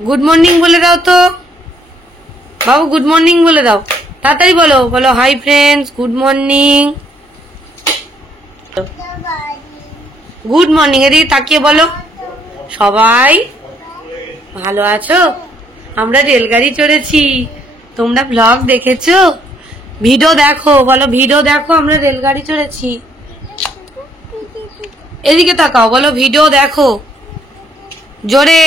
Good morning বলে দাও তো বাবু, গুড মর্নিং বলে দাও, তাড়াতাড়ি বলো, বলো hi friends, good morning. Good morning, এদিকে তাকিয়ে বলো, সবাই ভালো আছো? আমরা রেলগাড়ি চড়েছি, তোমরা ব্লগ দেখেছো? ভিডিও দেখো, বলো ভিডিও দেখো, আমরা রেলগাড়ি চড়েছি। এদিকে তাকাও, বলো ভিডিও দেখো জোরে।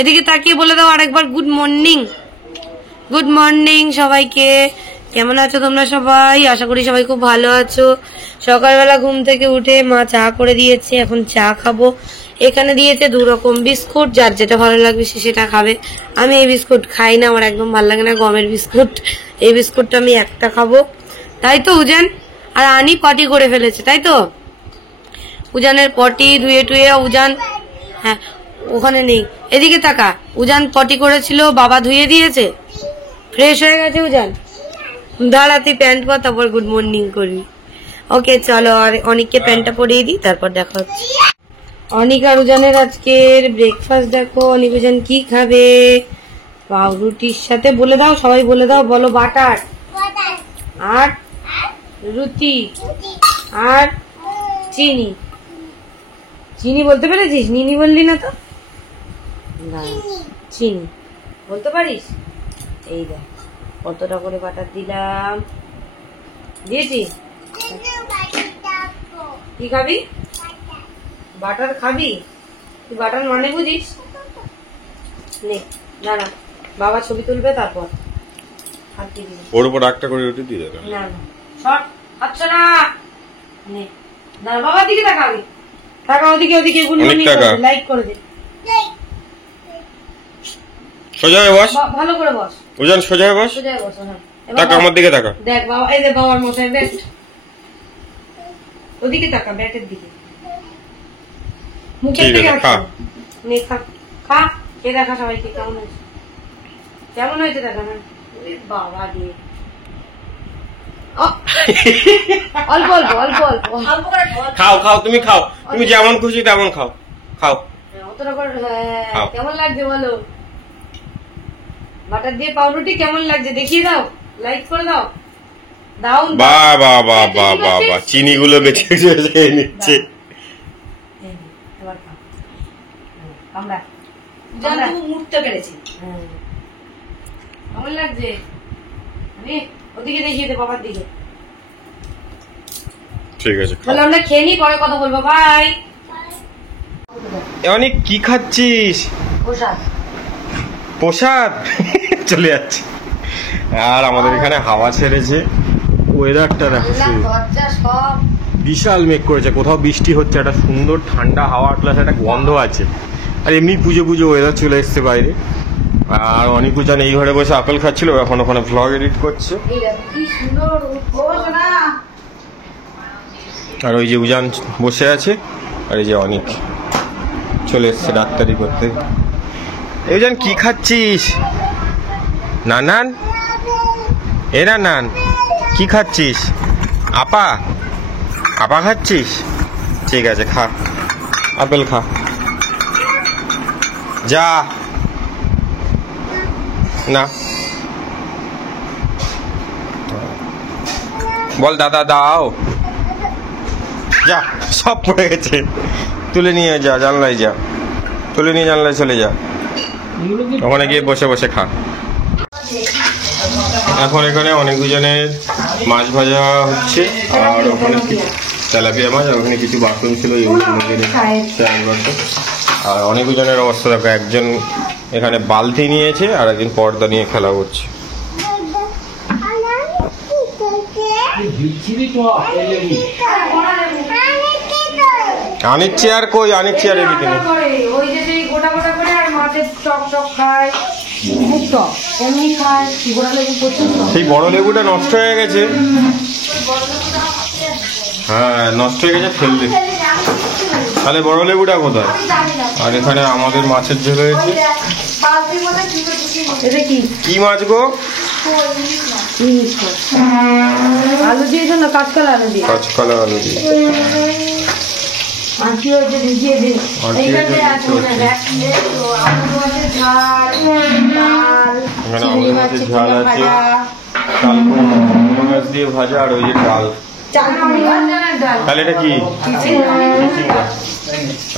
এদিকে তাকিয়ে বলে দাও আরেকবার গুড মর্নিং। গুড মর্নিং সবাইকে। কেমন আছো তোমরা সবাই? আশা করি সবাই খুব ভালো আছো। সকালবেলা ঘুম থেকে উঠে মা চা করে দিয়েছে, এখন চা খাবো। এখানে দিয়েছে 2 রকম বিস্কুট, যার যেটা ভালো লাগবে সে সেটা খাবে। আমি এই বিস্কুট খাই না, আমার একদম ভালো লাগে না, গমের বিস্কুট। এই বিস্কুটটা আমি একটা খাবো, তাই তো উজান? আর আনি পটি করে ফেলেছে, তাই তো? উজানের পটি ধুয়ে টুয়ে উজান, হ্যাঁ ওখানে নেই, এদিকে তাকা। উজান পটি করেছিল, বাবা ধুয়ে দিয়েছে, ফ্রেশ হয়ে গেছে উজান। দাঁড়া তুই প্যান্ট পর, তারপর গুড মর্নিং করবি। ওকে চলো, আর অনিককে প্যান্টটা পরিয়ে দিই, তারপর দেখা হচ্ছে। অনিক আর উজানের আজকের ব্রেকফাস্ট দেখো। অনিক উজান কি খাবে? পাউরুটির সাথে বলে দাও, সবাই বলে দাও, বলো বাটার আর রুটি আর চিনি। চিনি বলতে পেরেছিস? নিনি বললি না তো? চিনি বলতে পারিস? এই দেখ কতটা করে বাটার দিলাম, দিয়েছি। কি খাবি? বাটার খাবি? তুই বাটার মানে বুঝিস? নে না না, বাবা ছবি তুলবে তারপর ওর উপর একটা করে রুটি দিয়ে দেবে। না না শর্ট, আচ্ছা না নে না, বাবার দিকে তাকাবি, তাকা ওদিকে, ওদিকে গুড মর্নিং লাইক করে দে। সোজা হয়ে বস, ভালো করে বস উজান, সোজা হয়ে বস, সোজা বস। হ্যাঁ তাকা আমার দিকে, তাকা। দেখ বাবা, এই যে বাবার মশাই বেস্ট, ওদিকে তাকা, ব্যাটের দিকে, মুখের দিকে খা। নে খা, খা, কে দেখা সবাইকে কেমন হয়েছে, কেমন হয়েছে দেখা না। বাবা দিয়ে অল্প অল্প অল্প অল্প খাও খাও, তুমি খাও, তুমি যেমন খুশি তেমন খাও, খাও। অতটা করে কেমন লাগছে বলো? বাটার দিয়ে পাউরুটি কেমন লাগছে দেখিয়ে দাও, লাইক করে দাও, দাও। বাহ বাহ বাহ বাহ বাহ বাহ, চিনি গুলো বেঁচে বেঁচে নিচ্ছে। এবার খাও, আমরা জানো মুড়তে পেরেছি। কেমন লাগছে? ওদিকে দেখিয়ে দে, বাবার দিকে। ঠিক আছে, তাহলে আমরা খেয়ে নি, পরে কথা বলবো, বাই। অনেক কি খাচ্ছিস? প্রসাদ। প্রসাদ চলে যাচ্ছে। আর আমাদের এখানে হাওয়া ছেড়েছে, ওয়েদারটা দেখো, বিশাল মেঘ করেছে, কোথাও বৃষ্টি হচ্ছে, একটা সুন্দর ঠান্ডা হাওয়া প্লাস একটা গন্ধ আছে। আর এমনি পুজো পুজো ওয়েদার চলে এসছে বাইরে। আর অনেক উজান এই ঘরে বসে আপেল খাচ্ছিল, এখন ওখানে ভ্লগ এডিট করছে। আর ওই যে উজান বসে আছে, আর এই যে অনেক চলে এসছে ডাক্তারি করতে। এই উজান কি খাচ্ছিস? নানান, এ নানান কি খাচ্ছিস? আপা, আপা খাচ্ছিস? ঠিক আছে খা, আপেল খা, যা না বল দাদা দাও, যা সব পড়ে গেছে, তুলে নিয়ে যা, জানলায় যা, তুলে নিয়ে জানলায় চলে যা, ওখানে গিয়ে বসে বসে খা। এখন এখানে অনেক জনের মাছ ভাজা হচ্ছে, আর ওখানে তেলাপিয়া মাছ, আর ওখানে কিছু বাসন ছিল, আর অনেক জনের অবস্থা দেখো, একজন এখানে বালতি নিয়েছে আর একজন পর্দা নিয়ে খেলা করছে। আনির চেয়ার কই? আনির চেয়ার এদিকে নেই। ওই যে গোটা গোটা করে আর মাছের চক চক খায়, এমনি খায়। সেই বড় লেবুটা নষ্ট হয়ে গেছে, হ্যাঁ নষ্ট হয়ে গেছে, ফেললে। তাহলে বড় লেবুটা কোথায়? আর এখানে আমাদের মাছের ঝোল হয়েছে। কি মাছ গো? আলু দিয়েছো না? কাঁচকলা আলু দিয়ে। কাঁচকলা আলু দিয়ে। আজকে হচ্ছে ভিজিয়ে দিন আজকে এইখানে হচ্ছে আছে না তো আলু মাছের ঝাল ডাল চিংড়ি মাছের ঝাল আছে ভাজা কালকে মাছ দিয়ে ভাজা আর ওই যে ডাল ডাল তাহলে এটা কি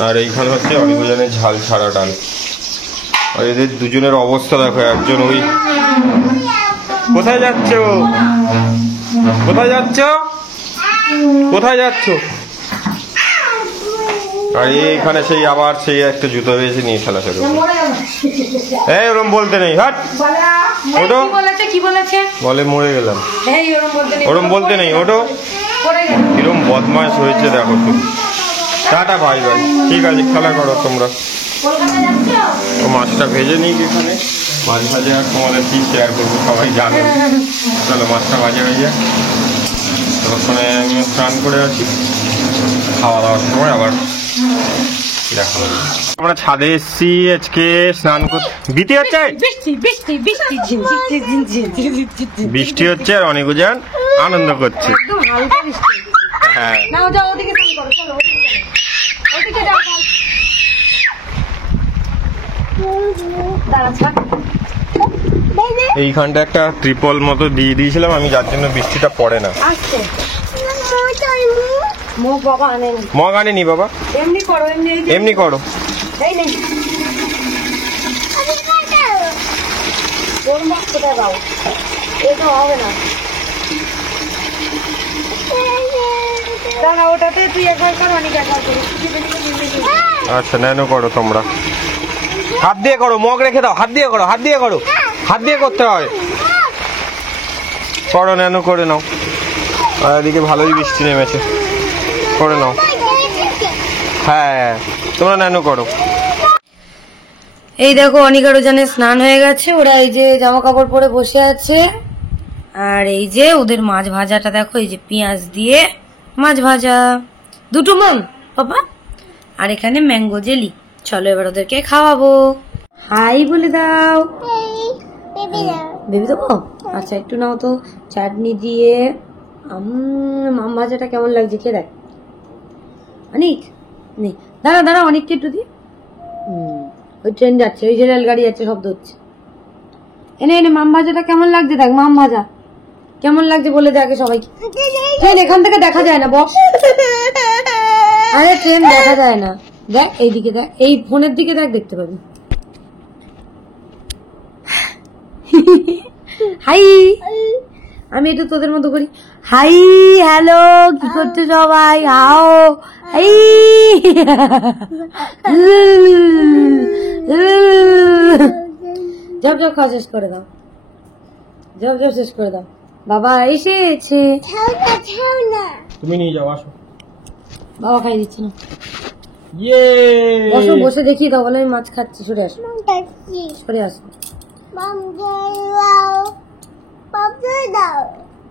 আর এইখানে হচ্ছে অনির্বাণের ঝাল ছাড়া ডাল আর এদের দুজনের অবস্থা দেখো একজন ওই কোথায় যাচ্ছ কোথায় যাচ্ছ কোথায় যাচ্ছ আর এইখানে সেই আবার সেই একটা জুতো পেয়েছে নিয়ে খেলা শুরু এই ওরম বলতে নেই হাট ওটো কি বলেছে বলে মরে গেলাম ওরম বলতে নেই ওটো কিরম বদমাশ হয়েছে দেখো শুধু টাটা ভাই ভাই ঠিক আছে খেলা করো তোমরা ও মাছটা ভেজে নিই এখানে মাছ ভাজে আর তোমাদের কি শেয়ার করবো সবাই জানো চলো মাছটা ভাজা হয়ে যায় ততক্ষণে আমি স্নান করে আছি খাওয়া দাওয়ার সময় আবার দেখো আমরা ছাদে এসছি আজকে স্নান করতে বৃষ্টি হচ্ছে বৃষ্টি হচ্ছে আর অনেকজন আনন্দ করছে হ্যাঁ এইখানটা একটা ট্রিপল মতো দিয়ে দিয়েছিলাম আমি যার জন্য বৃষ্টিটা পড়ে না মগ আনেনি বাবা এমনি করো ওটাতে তুই একবার কর অনেক একবার করিস আচ্ছা ন্যানো করো তোমরা হাত দিয়ে করো মগ রেখে দাও হাত দিয়ে করো হাত দিয়ে করো হাত দিয়ে করতে হয় করো ন্যানো করে নাও আর এদিকে ভালোই বৃষ্টি নেমেছে করে নাও হ্যাঁ তোমরা ন্যানো করো এই দেখো অনিকার ওখানে স্নান হয়ে গেছে ওরা এই যে জামা কাপড় পরে বসে আছে আর এই যে ওদের মাছ ভাজাটা দেখো এই যে পেঁয়াজ দিয়ে মাছ ভাজা দুটো মন বাবা আর এখানে ম্যাঙ্গো জেলি চলো এবার ওদেরকে খাওয়াবো হাই বলে দাও বেবি দেবো আচ্ছা একটু নাও তো চাটনি দিয়ে মাম ভাজাটা কেমন লাগছে খেয়ে দেখ অনেক নেই দাঁড়া দাঁড়া অনেককে একটু দিয়ে ওই ট্রেন যাচ্ছে ওই যে রেলগাড়ি যাচ্ছে শব্দ হচ্ছে এনে এনে মাম ভাজাটা কেমন লাগছে দেখ মাম ভাজা কেমন লাগছে বলে দেখে সবাইকে ট্রেন এখান থেকে দেখা যায় না বক্স আরে ট্রেন দেখা যায় না দেখ এইদিকে দেখ এই ফোনের দিকে দেখ দেখতে পাবি হাই আমি একটু তোদের মতো করি হাই হ্যালো কি করছো সবাই হাও হাই জব জব খাওয়া শেষ করে দাও জব জব শেষ করে দাও বাবা এসেছে তুমি নিয়ে যাও আসো বাবা খাই দিচ্ছে না ইয়ে বসো বসে দেখিয়ে দাও বলে আমি মাছ খাচ্ছি সরে আসো সরে আসো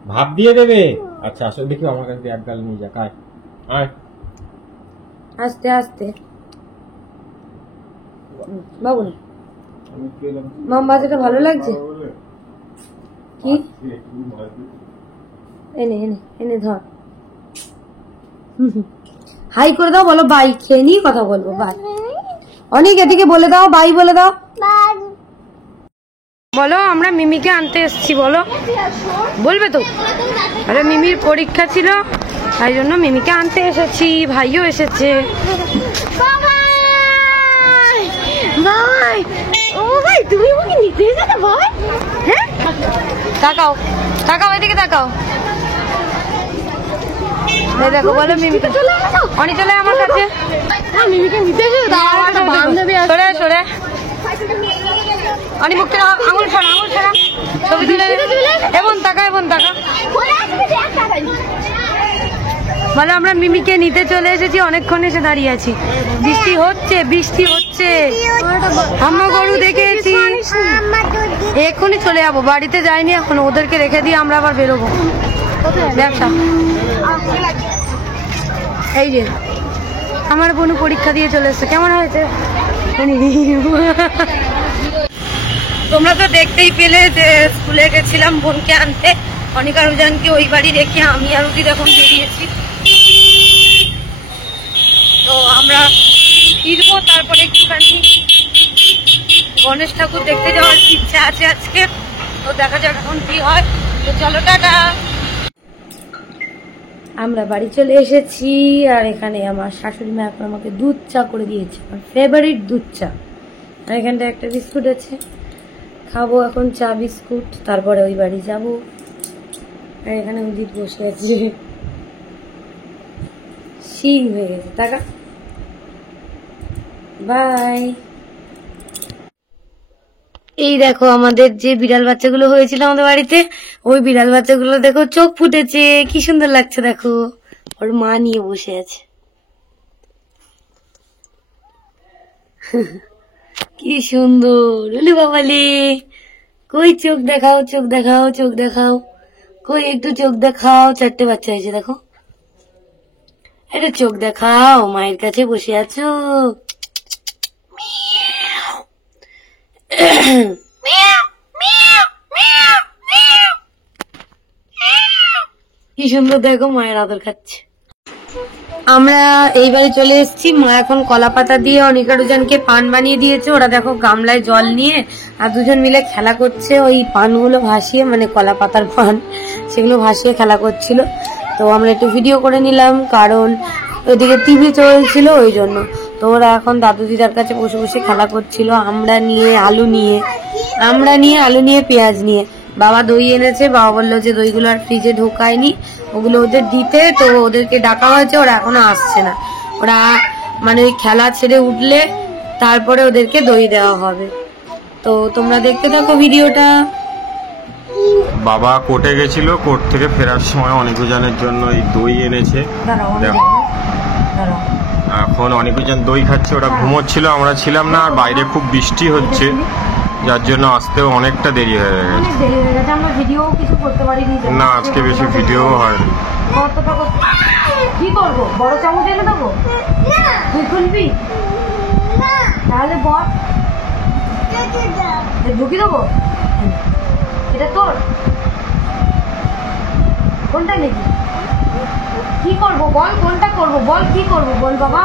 ভাত দিয়ে দেবে আচ্ছা আসো দেখি আমার কাছে এক গাল নিয়ে যা কায় আয় আস্তে আস্তে বাবু না মাম ভাজাটা ভালো লাগছে কি এনে এনে এনে ধর হাই করে দাও বলো বাই খেয়ে নিয়ে কথা বলবো বাই অনেক এদিকে বলে দাও বাই বলে দাও বলো আমরা মিমিকে আনতে এসেছি বলো বলবে তো আরে মিমির পরীক্ষা ছিল তাই জন্য মিমিকে আনতে এসেছি ভাইও এসেছে ভাই ও ভাই তুমি আমাকে নিতে এসেছো ভাই হ্যাঁ তাকাও তাকাও এদিকে তাকাও দেখো বলো মিমিকে অনি চলে আমার কাছে মিমিকে নিতে এসেছো দাঁড়াও একটা বান্ধবী আছে সরে সরে অনি মুখটা আঙুল ছাড়া ছবি তুলে এবং তাকা বলো আমরা মিমিকে নিতে চলে এসেছি অনেকক্ষণ এসে দাঁড়িয়ে আছি বৃষ্টি হচ্ছে আমরা গরু দেখেছি এক্ষুনি চলে যাবো বাড়িতে যাইনি এখন ওদেরকে রেখে দিয়ে আমরা আবার বেরোবো ব্যবসা এই যে আমার বোন পরীক্ষা দিয়ে চলে এসছে কেমন হয়েছে তোমরা তো দেখতেই পেলে যে স্কুলে গেছিলাম বোনকে আনতে অনিকা রুজানকে ওই বাড়ি রেখে আমি আর উদিত এখন বেরিয়েছি তো আমরা ফিরবো, তারপরে একটুখানি গণেশ ঠাকুর দেখতে যাওয়ার ইচ্ছা আছে আজকে। তো দেখা যাক এখন কি হয়। তো চলো টাটা। আমরা বাড়ি চলে এসেছি, আর এখানে আমার শাশুড়ি মা এখন আমাকে দুধ চা করে দিয়েছে, আমার ফেভারিট দুধ চা। আর এখানটা একটা বিস্কুট আছে, খাবো এখন চা বিস্কুট, তারপরে ওই বাড়ি যাব। আর এখানে উদিত বসে আছে, শিং হয়ে গেছে টাকা। বাই। এই দেখো আমাদের যে বিড়াল বাচ্চাগুলো হয়েছিল আমাদের বাড়িতে, ওই বিড়াল বাচ্চাগুলো দেখো চোখ ফুটেছে, কি সুন্দর লাগছে দেখো। ওর মা নিয়ে বসে আছে, কি সুন্দর। ওলে বাবালে, কই চোখ দেখাও, চোখ দেখাও, চোখ দেখাও, কই একটু চোখ দেখাও। 4টে বাচ্চা হয়েছে দেখো, এটা চোখ দেখাও, মায়ের কাছে বসে আছো। কি সুন্দর দেখো, মায়ের আদর খাচ্ছে। আমরা এইবারে চলে এসেছি। মা এখন কলা পাতা দিয়ে অনিকা রুজানকে পান বানিয়ে দিয়েছে। ওরা দেখো গামলায় জল নিয়ে আর দুজন মিলে খেলা করছে, ওই পানগুলো ভাসিয়ে, মানে কলা পাতার পান, সেগুলো ভাসিয়ে খেলা করছিল। তো আমরা একটু ভিডিও করে নিলাম, কারণ ওইদিকে টিভি চলছিল ওই জন্য। তো ওরা এখন দাদু দিদার কাছে বসে বসে খেলা করছিল, আমরা নিয়ে আলু নিয়ে পেঁয়াজ নিয়ে। বাবা দই এনেছে, বাবা বললো যে দইগুলো আর ফ্রিজে ঢোকায়নি, ওগুলো ওদের দিতে। তো ওদেরকে ডাকা হয়েছে, ওরা এখনো আসছে না। ওরা মানে ওই খেলা ছেড়ে উঠলে তারপরে ওদেরকে দই দেওয়া হবে। তো তোমরা দেখতে থাকো ভিডিওটা। বাবা কোর্টে গেছিল, কোর্ট থেকে ফেরার সময় অনিকুজানের জন্য এই দই এনেছে। দেখো, এখন অনিকুজান দই খাচ্ছে, ওরা ঘুমোচ্ছিল, আমরা ছিলাম না। আর বাইরে খুব বৃষ্টি হচ্ছে, যার জন্য আসতেও অনেকটা দেরি হয়ে গেছে। আমরা ভিডিও কিছু করতে পারিনি না, আজকে বেশি ভিডিও হয়নি। কি করবো, বড় চামচ এনে দেবো? তুই খুলবি? তাহলে বল, ঢুকি দেবো। এটা তোর, কোনটা নেবি? কি করবো বল, কোনটা করবো বল, কি করবো বল বাবা।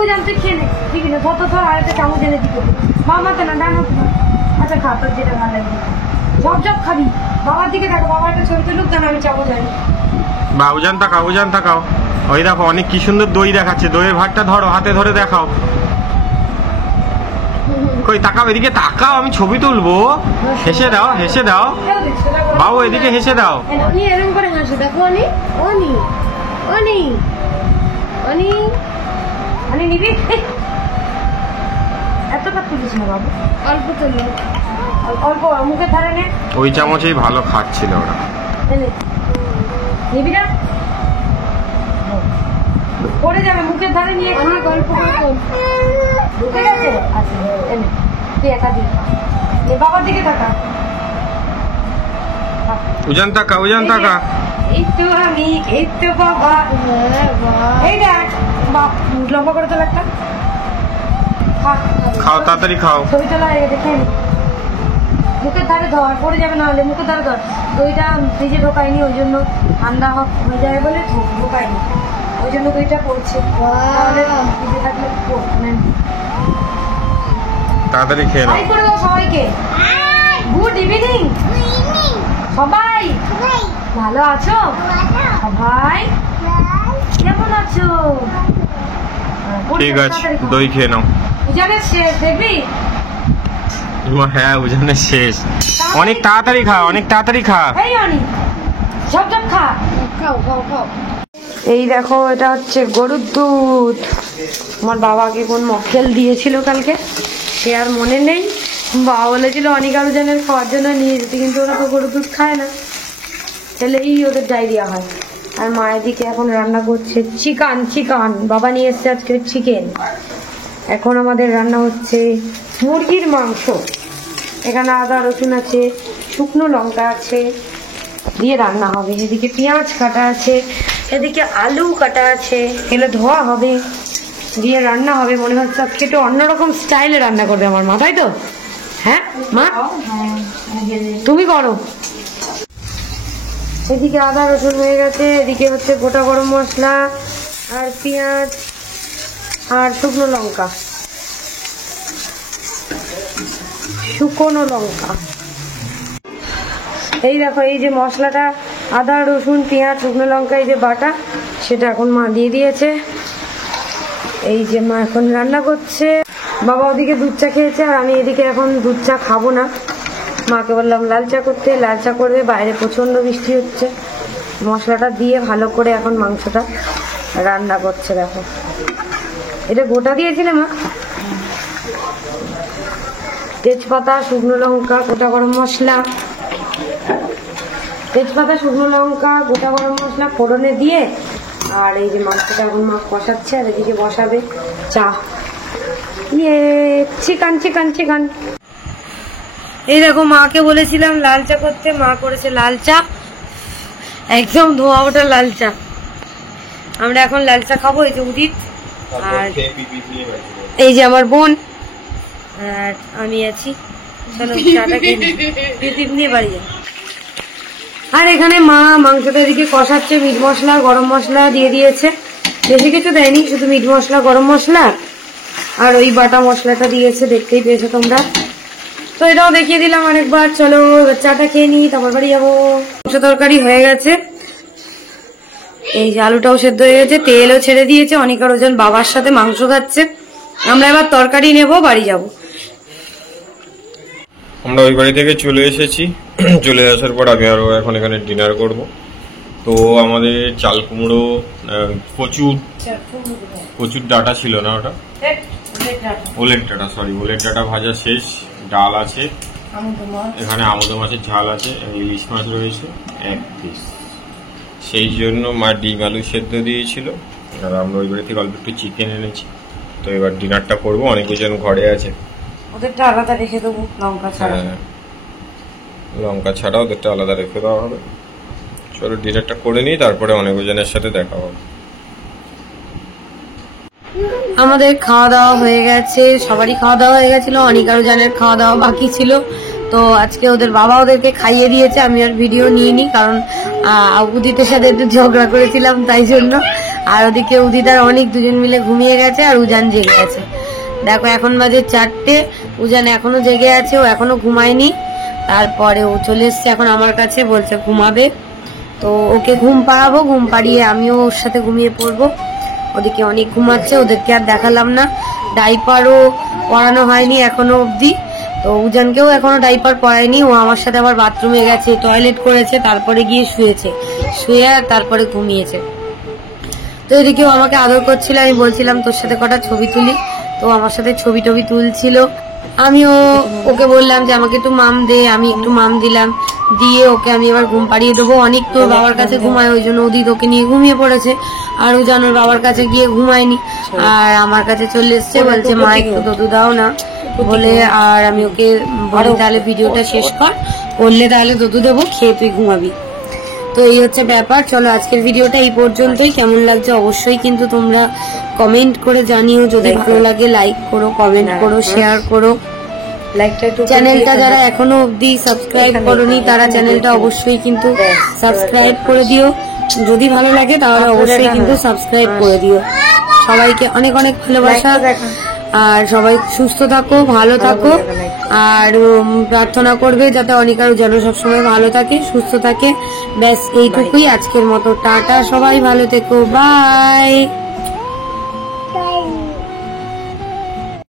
ওই জানতে খেয়ে নে, ঠিক আছে? ধর আর একটা চামচ এনে দিতে, বাবাতে না, ডান হাতে না। আচ্ছা খা, তোর যেটা ভালো লাগবে। ঝপঝপ খাবি, বাবার দিকে দেখো, বাবা একটা ছবি তুলুক, কেন আমি চামচ আনি। বাবুজান তাকাও, ওই দেখো অনেক কি সুন্দর দই দেখাচ্ছে। দইয়ের ভাগটা ধরো, হাতে ধরে দেখাও। কই তাকাও, এদিকে তাকাও, আমি ছবি তুলবো। হেসে দাও বাবু, এদিকে হেসে দাও। এরকম করে হাসে দেখো। অনি নিবি? এতটা তুলিস না বাবু, অল্প তুললো, অল্প মুখের ধারে নে। ওই চামচেই ভালো খাচ্ছিল ওরা। নিবি না? পড়ে যাবে, মুখের ধারে নিয়ে খা, গল্প করে তোল। ঢুকে গেছে? আচ্ছা এনে তুই একা দিবি, বাবার দিকে তাকা। উজান তাকা। এই তো আমি, এই তো বাবা। এই দেখ লম্বা করে তোল একটা, খাও, তাড়াতাড়ি খাও। ছবি তোলা হয়ে গেছে, খেয়ে নি। মুখের ধারে ধর, পড়ে যাবে না হলে। মুখের ধারে ধর, দইটা ফ্রিজে ঢোকায়নি, ওই জন্য ঠান্ডা হয়ে যাবে বলে ঢোকায়নি, ওই জন্য দইটা পড়ছে। ফ্রিজে থাকলে তাড়াতাড়ি খেয়ে নাও। করে দাও সবাইকে। গুড ইভিনিং সবাই, ভালো আছো সবাই? কেমন আছো? ঠিক আছে, দই খেয়ে নাও। উজানের শেষ দেখবি? হ্যাঁ, উজানের শেষ। অনেক তাড়াতাড়ি খা। এই অনি, ঝপঝপ খা। খাও। এই দেখো, এটা হচ্ছে গরুর দুধ। আমার বাবাকে কোন মক্কেল দিয়েছিল কালকে, সে আর মনে নেই। বাবা বলেছিল অনিকা রুজানের খাওয়ার জন্য নিয়ে যেতে, কিন্তু ওরা তো গরুর দুধ খায় না, খেলেই ওদের ডায়রিয়া হয়। আর মায়ের দিকে এখন রান্না করছে চিকেন। বাবা নিয়ে এসছে আজকে চিকেন। এখন আমাদের রান্না হচ্ছে মুরগির মাংস। এখানে আদা রসুন আছে, শুকনো লঙ্কা আছে, দিয়ে রান্না হবে। এদিকে পেঁয়াজ কাটা আছে, এদিকে আলু কাটা আছে, এগুলো ধোয়া হবে, দিয়ে রান্না হবে। মনে হচ্ছে আজকে একটু অন্যরকম স্টাইলে রান্না করবে আমার মা, তাই তো? হ্যাঁ মা, তুমি করো। এদিকে আদা রসুন হয়ে গেছে, এদিকে হচ্ছে গোটা গরম মশলা আর পেঁয়াজ, আর শুকনো লঙ্কা, শুকনো লঙ্কা। এই দেখো এই যে মশলাটা, আদা রসুন পেঁয়াজ শুকনো লঙ্কা এই যে বাটা, সেটা এখন মা দিয়ে দিয়েছে। এই যে মা এখন রান্না করছে। বাবা ওদিকে দুধ চা খেয়েছে আর আমি এদিকে এখন দুধ চা খাবো না। মাকে বললাম লাল চা করতে, লাল চা করবে। বাইরে প্রচন্ড বৃষ্টি হচ্ছে। মশলাটা দিয়ে ভালো করে এখন মাংসটা রান্না করছে। দেখো এটা গোটা দিয়েছিলে মা, তেজপাতা শুকনো লঙ্কা গোটা গরম মশলা, তেজপাতা শুকনো লঙ্কা গোটা গরম মশলা ফোড়নে দিয়ে, আর এই যে মাংসটা এখন মা কষাচ্ছে আর এদিকে বসাবে চা। ইয়ে চিকেন চিকেন চিকেন। এই দেখো মাকে বলেছিলাম লাল চা করতে, মা করেছে লাল চা, একদম ধোয়া ওঠা লাল চা। আমরা এখন লাল চা খাবো। এই যে উদিত আর এই যে আমার বোন আর আমি আছি। চলো চাটা খেয়ে নিয়ে বাড়ি যাই। আর এখানে মা মাংসটা এদিকে কষাচ্ছে, মিট মশলা গরম মশলা দিয়ে দিয়েছে, বেশি কিছু দেয়নি, শুধু মিট মশলা গরম মশলা আর ওই বাটা মশলাটা দিয়েছে, দেখতেই পেয়েছো তোমরা। তো এটাও দেখিয়ে দিলাম আরেকবার। চলো এবার চাটা খেয়ে নিই, তারপর বাড়ি যাবো। মাংস তরকারি হয়ে গেছে, এই যে আলুটাও সেদ্ধ হয়ে গেছে, তেলও ছেড়ে দিয়েছে। অনিকার ওজন বাবার সাথে মাংস খাচ্ছে, আমরা এবার তরকারি নেব, বাড়ি যাব। আমরা ওই বাড়ি থেকে চলে এসেছি। চলে আসার পর আমি আরো এখন এখানে ডিনার করব। তো আমাদের চাল কুমড়ো, প্রচুর ডাটা ছিল না, ওটা ওলের ডাটা, সরি ওলের ডাটা ভাজা শেষ। ডাল আছে, এখানে আমুদ মাছের ঝাল আছে, ইলিশ মাছ রয়েছে 1 পিস। সেই জন্য মা ডিম আলু সেদ্ধ দিয়েছিল, আর আমরা ওই বাড়ি থেকে অল্প একটু চিকেন এনেছি। তো এবার ডিনারটা করবো, অনেকজন ঘরে আছে। ওদেরটা আলাদা রেখে দেবো, লঙ্কা ছাড়া। লঙ্কা ছাড়া ওদেরটা আলাদা রেখে দেওয়া হবে। চলো ডিনারটা করে নিই, তারপরে অনেকজনের সাথে দেখা হবে। আমাদের খাওয়া দাওয়া হয়ে গেছে, সবারই খাওয়া দাওয়া হয়ে গেছিল, অনিকারও জানের খাওয়া দাওয়া বাকি ছিল। তো আজকে ওদের বাবা ওদেরকে খাইয়ে দিয়েছে, আমি আর ভিডিও নিয়ে নিই, কারণ উদিতের সাথে একটু ঝগড়া করেছিলাম তাই জন্য। আর ওদিকে উদিত আর অনেক দুজন মিলে ঘুমিয়ে গেছে আর উজান জেগে আছে। দেখো এখন বাজে 4টে, উজান এখনো জেগে আছে, ও এখনো ঘুমায়নি। তারপরে ও চলে এসছে এখন আমার কাছে, বলছে ঘুমাবে। তো ওকে ঘুম পাড়াবো, ঘুম পাড়িয়ে আমিও ওর সাথে ঘুমিয়ে পড়বো। ওদিকে অনেক ঘুমাচ্ছে, ওদেরকে আর দেখালাম না। ডাইপারও পরানো হয়নি এখনো অবধি, তো উজানকেও এখনো ডাইপার পরায়নি। ও আমার সাথে আবার বাথরুমে গেছে, টয়লেট করেছে, তারপরে গিয়ে শুয়েছে, শুয়ে আর তারপরে ঘুমিয়েছে। তো এদিকেও আমাকে আদর করছিল, আমি বলছিলাম তোর সাথে কটা ছবি তুলি, তো আমার সাথে ছবি টবি তুলছিল। আমিও ওকে বললাম যে আমাকে একটু মাম দে, আমি একটু মাম দিলাম, দিয়ে ওকে আমি এবার ঘুম পাড়িয়ে দেবো। অনেক তো বাবার কাছে ঘুমায়, ওই জন্য ওদিক ওকে নিয়ে ঘুমিয়ে পড়েছে, আর উজান ওর বাবার কাছে গিয়ে ঘুমায়নি, আর আমার কাছে চলে এসছে, বলছে মা একটু দুধ দাও না বলে। আর আমি ওকে বলি তাহলে ভিডিওটা শেষ করলে তাহলে দুধ দেবো, খেয়ে তুই ঘুমাবি। তো এই হচ্ছে ব্যাপার। চলো আজকের ভিডিওটা এই পর্যন্তই। কেমন লাগছে অবশ্যই কিন্তু তোমরা কমেন্ট করে জানিও। যদি ভালো লাগে লাইক করো, কমেন্ট করো, শেয়ার করো। চ্যানেলটা যারা এখনো অবধি সাবস্ক্রাইব করোনি তারা চ্যানেলটা অবশ্যই কিন্তু সাবস্ক্রাইব করে দিও। যদি ভালো লাগে তাহলে অবশ্যই কিন্তু সাবস্ক্রাইব করে দিও। সবাইকে অনেক অনেক ভালোবাসা, আর সবাই সুস্থ থাকো, ভালো থাকো, আর প্রার্থনা করবে যাতে অনিকার যেন সবসময় ভালো থাকে, সুস্থ থাকে। ব্যাস এইটুকুই আজকের মতো। টাটা, সবাই ভালো থেকো, বাই।